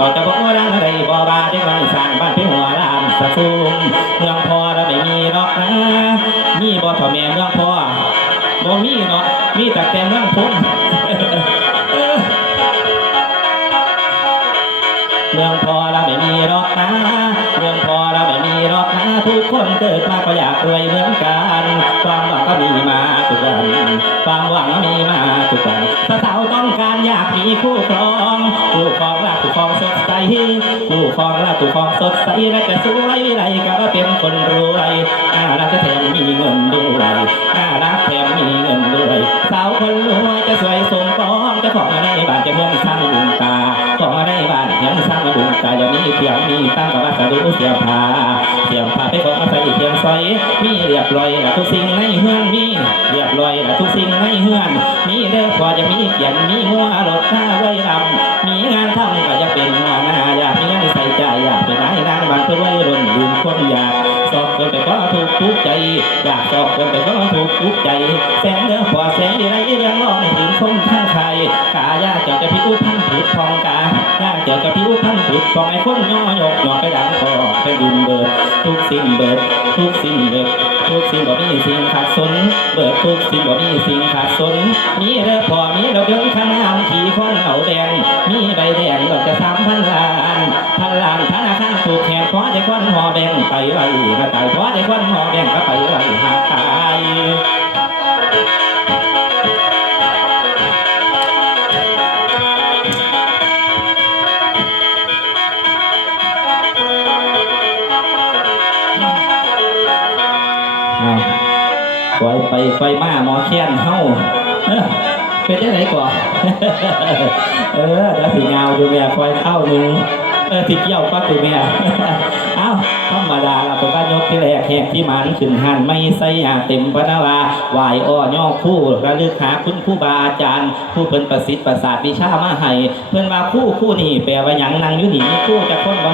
ออกจากบ่ดังอะไรบ่บาได้ไว้สร้างบ้านเป็นหัวลานสะสูงเมืองพอเราไม่มีหรอกนะมีบ่พ่อแม่เมืองพอบ่มีเนาะมีแต่เมืองพุ่งเมืองพอเราไม่มีหรอกนะเมืองพอเราไม่มีหรอกนะทุกคนเกิดมาก็อยากรวยเหมือนกันความหวังก็มีมาทุกวันความหวังก็มีมาทุกวันสาวต้องการอยากมีคู่ครองคู่ครองรักคู่ครองสดใสคู่ครองรักคู่ครองสดใสและจะสวยวิไลก็เป็นคนรวยน่ารักแถมมีเงินด้วยน่ารักแถมมีเงินด้วยสาวคนรวยจะสวยสมปองจะของมาได้บ้านจะเมืองสร้างบุญตาของมาได้บ้านเมืองสร้างบุญตาอย่างนี้เพียงมีตั้งกับวัสดุเสียมผ้าไปของมาใส่เทียมซอยมีเรียบร้อยและทุกสิ่งในเฮือนมีเรียบร้อยและทุกสิ่งในเฮือนมีเด้อพอจะมีเขียนมีหัวรถหน้าไว้รำมีงานทำก็จะเป็นหัวหน้าอยากมีเงินใส่ใจอยากเป็นนายนางบ้านเพื่อไว้รุ่นดื่มคนอยากสอบคนไปก็ทุกใจอยากสอบคนไปก็ทุกใจแสงเด้อพอแสงอะไรยังร้องถึงคงทั้งใครกายาเจ้าจะพิอุพันผุดพองกายาเจ้าจะพิอุพันผุดพองไอ้คนย่อยกย่อไปดังพอไปดินเบิดทุกสิ่งเบิดทุกสิ่งเบิดทุกสิ่งบ่มีสิ่งขาดสนเบิดทุกสิ่งบ่มีสิ่งขาดสนมีเด้อพอมีเราเดินข้างน้ำขี่คนเขาแดงมีใบแดงเราจะ3,000 ล้านธนาคารถูกแขนขอได้ควันหอแบงไปไว้มาตายขอได้ควันหอแบงก็ไปไว้หาตายปล่อยไปไฟมาหมอแค้นเฮาเป็นได้ไหนก่อนแล้วสีเงาอยู่แม่คอยเข้าหนึ่งติดเกี่ยวก็คือแม่เอ้าธรรมดาเราเป็นบ้านยกที่แรกแหกที่มันขึ้นหันไม่ใส่เต็มพระนาวาไหวอ้อย่อคู่ระลึกหาคุณผู้บาอาจารย์ผู้เพิ่นประสิทธิ์ประสาทวิชามาให้เพิ่นว่าคู่นี่แปลว่าหยังนั่งอยู่นี่คู่จะคนบ่